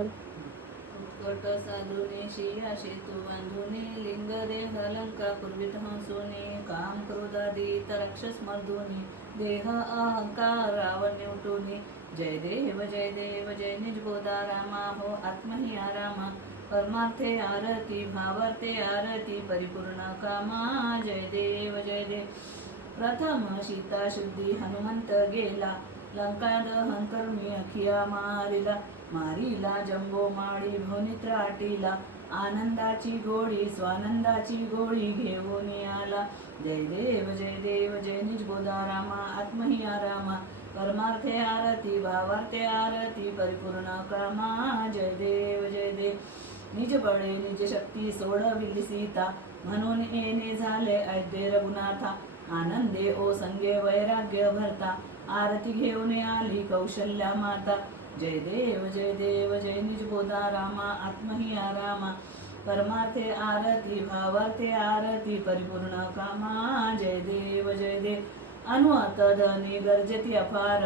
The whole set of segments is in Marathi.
उत्कट साधुने शिया सेतू बांधुने लिंग देह लंका पूर्वित हंसोने काम क्रोधादी राक्षस मर्दोनी देह अहंकार रावण निवटोनी जय देव जय निज गोदा रामा हो आत्महि आरामा परमार्थे आरती भावार्थे आरती परिपूर्ण कामा जय देव प्रथम सीता शुद्धी हनुमंत गेला लंका दहन करुणी अखिया मारिला जंबो माळी भोनित्र आटीला आनंदाची गोळी स्वानंदाची गोळी घेऊन आला जय देव जय निज गोदा रामा आत्महि आरामा परमार्थे आरती भावार्थे आरती परिपूर्ण कामा जय देव निज बळे निज शक्ती सोडविली सीता म्हणून येणे झाले अयोध्ये रघुनाथा आनंदे ओ संगे वैराग्य भरता आरती घेऊन आली कौशल्या माता जय देव जय निज गोदा रामा आत्महि आरामा परमार्थे आरती भावार्थे आरती परिपूर्ण कामा जय देव अनुअत धनी गर्जती अपार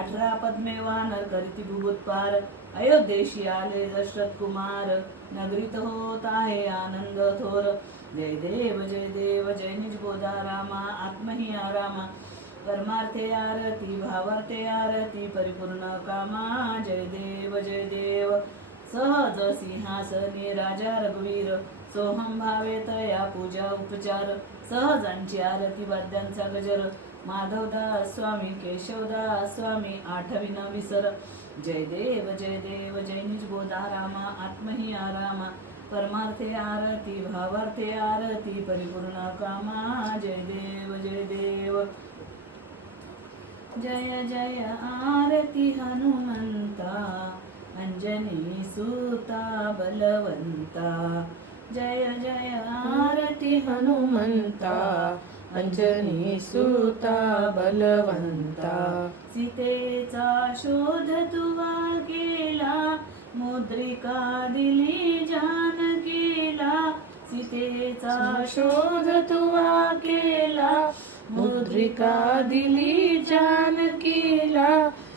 18 पद्मे वानर करीती भूभूत पार अयोध्येशी आले दशरथ कुमार नगरीत होत आहे आनंद थोर जय देव जय निज गोदा रामा आत्महि आरामा परमार्थे आरती भावार्थे आरती परिपूर्ण कामा जय देव सहज सिंहासनी राजा रघुवीर सोहम भावे तया पूजा उपचार सहजांची आरती वाद्यांचा गजर माधवदास स्वामी केशवदास स्वामी आठविन विसर जय देव जय निज गोदा रामा आत्महि आरामा परमार्थे आरती भावार्थे आरती परिपूर्ण कामा जय देव जय आरती हनुमंता अंजनी सूता बलवंता जय आरती हनुमंता अंजनी सूता बलवंता सीतेचा शोध तुवा केला मुद्रिका दिली जानकीला सीतेचा शोध तुवा केला मुद्रिका दिली जानकीला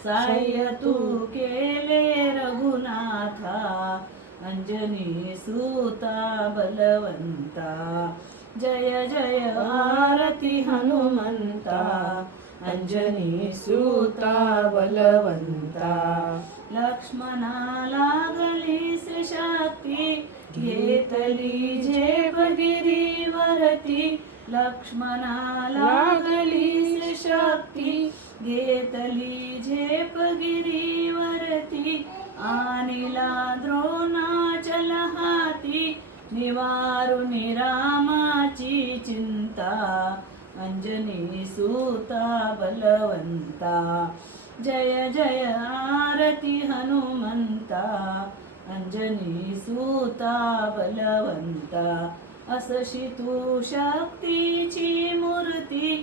साह्य तू केले रघुनाथा अंजनी सूता बलवंता जय आरती हनुमंता अंजनी सूता बलवंता लक्ष्मणा लागली शक्ती घेतली झेप गिरीवरती लक्ष्मणा लागली शक्ती घेतली झेप गिरीवरती आणिला द्रोणाचल हाती निवारून रामाची चिंता अंजनी सूता बलवंता जय आरती हनुमंता अंजनी सूता बलवंता असशी तू शक्तीची मूर्ती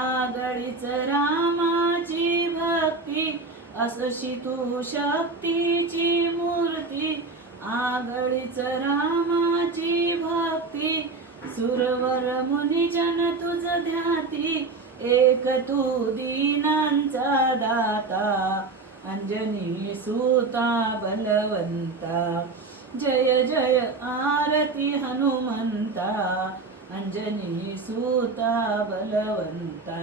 आगळीच रामाची भक्ती असशी तू शक्तीची मूर्ती आगळीच रामाची भक्ती सुरवर मुनिजन तुझ ध्याती एक तू दीनांचा दाता अंजनी सूता बलवंता जय आरती हनुमंता अंजनी सूता बलवंता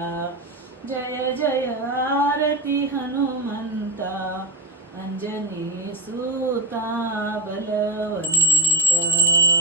जय आरती हनुमंता अंजनी सूता बलवंता।